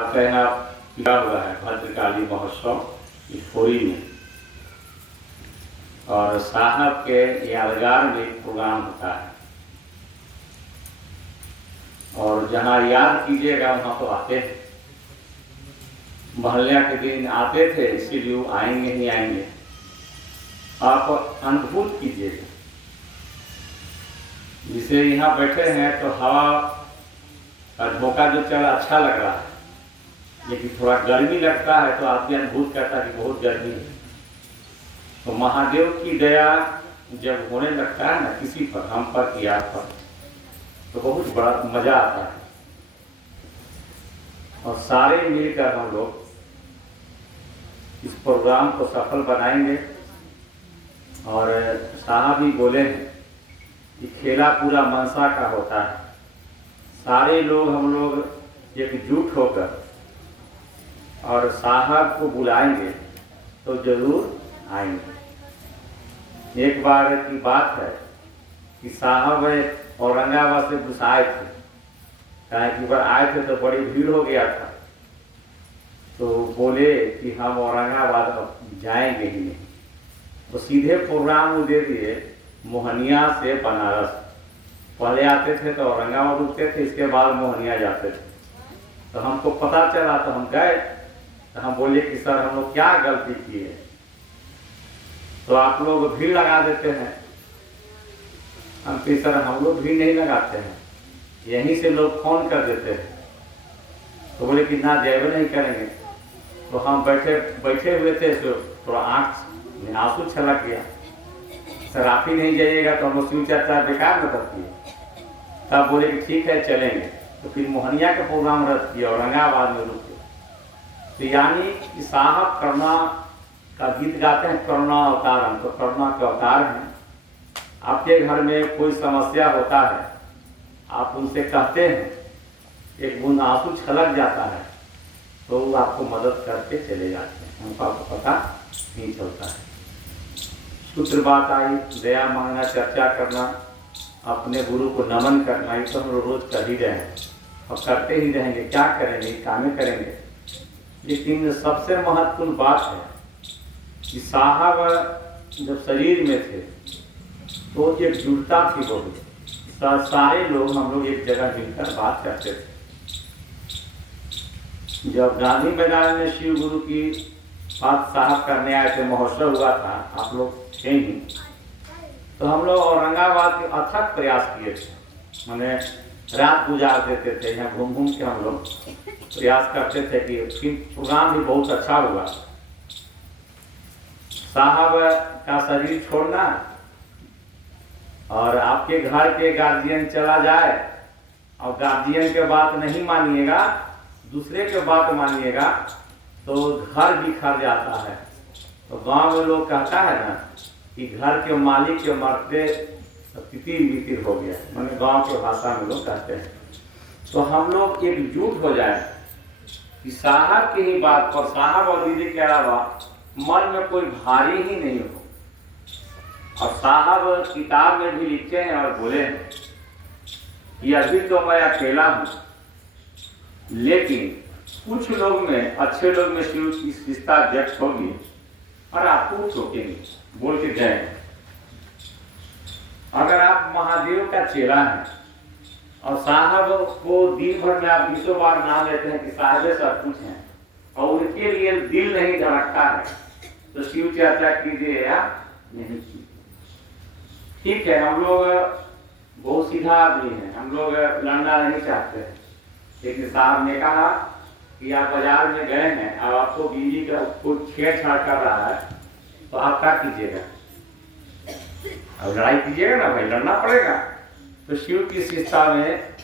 कहना किया हुआ है भद्रकाली महोत्सव इफोरी में, और साहब के यादगार में एक प्रोग्राम होता है। और जहाँ याद कीजिएगा वहाँ तो आते हैं, महल्या के दिन आते थे, इसीलिए वो आएंगे ही आएंगे। आप अनुभूत कीजिएगा, जिसे यहाँ बैठे हैं तो हवा का झोंका जो चला अच्छा लग रहा है, लेकिन थोड़ा गर्मी लगता है तो आदमी अनुभूत करता है कि बहुत गर्मी है। तो महादेव की दया जब होने लगता है ना किसी पर, हम पर कि आप पर, तो बहुत बड़ा मजा आता है। और सारे मिलकर हम लोग इस प्रोग्राम को सफल बनाएंगे। और साहब भी बोले हैं कि खेला पूरा मनसा का होता है, सारे लोग हम लोग एकजुट होकर और साहब को बुलाएंगे तो जरूर आएंगे। एक बार की बात है कि साहब औरंगाबाद से घुसाए थे, कहा कि बार आए थे तो बड़ी भीड़ हो गया था, तो बोले कि हम औरंगाबाद अब जाएंगे ही नहीं, तो सीधे प्रोग्राम वो दे दिए मोहनिया से बनारस। पहले आते थे तो औरंगाबाद रुकते थे, इसके बाद मोहनिया जाते थे। तो हमको पता चला तो हम गए, तो हम बोले कि सर हम लोग क्या गलती किए, तो आप लोग भीड़ लगा देते हैं। हम कि सर हम लोग भीड़ नहीं लगाते हैं, यहीं से लोग फोन कर देते हैं। तो बोले कि ना जयब नहीं करेंगे। तो हम बैठे हुए थे, तो थोड़ा आँख में आंसू छलक गया, सर आप ही नहीं जाइएगा तो हम लोग शिव चर्चा बेकार न करती है। तब बोले कि ठीक है चलेंगे। तो फिर मोहनिया का प्रोग्राम रद्द किया, औरंगाबाद में रुके। तो यानी कि साहब करुणा का गीत गाते हैं, करुणा अवतार, हम तो करुणा के अवतार हैं। आपके घर में कोई समस्या होता है, आप उनसे कहते हैं, एक बूंद आंसू छलक जाता है, तो वो आपको मदद करके चले जाते हैं, उनको आपको पता नहीं चलता है। सूत्र बात आई, दया मांगना, चर्चा करना, अपने गुरु को नमन करना, ये तो हम रोज कर ही रहे हैं और करते ही रहेंगे। क्या करेंगे, कामें करेंगे। लेकिन सबसे महत्वपूर्ण बात है कि साहब जब शरीर में थे तो एकजुटता थी बहुत, सारे लोग हम लोग एक जगह मिलकर बात करते थे। जब गांधी मैदान में शिव गुरु की बात साहब करने आए थे, महोत्सव हुआ था, आप लोग थे ही, तो हम लोग औरंगाबाद के अथक प्रयास किए थे, मैंने रात गुजार देते थे, यहाँ घूम घूम के हम लोग प्रयास करते थे कि प्रोग्राम भी बहुत अच्छा हुआ। साहब का शरीर छोड़ना और आपके घर के गार्जियन चला जाए और गार्जियन के बात नहीं मानिएगा, दूसरे के बात मानिएगा, तो घर बिखर जाता है। तो गांव में लोग कहता है ना कि घर के मालिक के मरते तितिर बितिर हो गया, मैंने गांव के भाषा में लोग कहते हैं। तो हम लोग एकजुट हो जाए कि साहब की ही बात पर, साहब और दीदी के अलावा मन में कोई भारी ही नहीं हो। और साहब किताब में भी लिखे हैं और बोले हैं कि अभी तो मैं अकेला हूँ, लेकिन कुछ लोग में, अच्छे लोग में शिव की विशेषता व्यक्त होगी और आपको चोकेंगे, बोल के गए। अगर आप महादेव का चेला हैं और साहब को दिन भर में आप 20 बार नाम लेते हैं कि साहब सब कुछ हैं, और उनके लिए दिल नहीं धड़कता है, तो शिव चर्चा कीजिए या नहीं कीजिए। ठीक है, हम लोग बहुत सीधा आदमी हैं, हम लोग लड़ना नहीं चाहते हैं, लेकिन साहब ने कहा कि आप बाजार में गए हैं और आपको बीवी का कुछ छेड़छाड़ कर रहा है, तो आप क्या कीजिएगा? अब लड़ाई कीजिएगा ना भाई, लड़ना पड़ेगा। तो शिव की शिक्षा में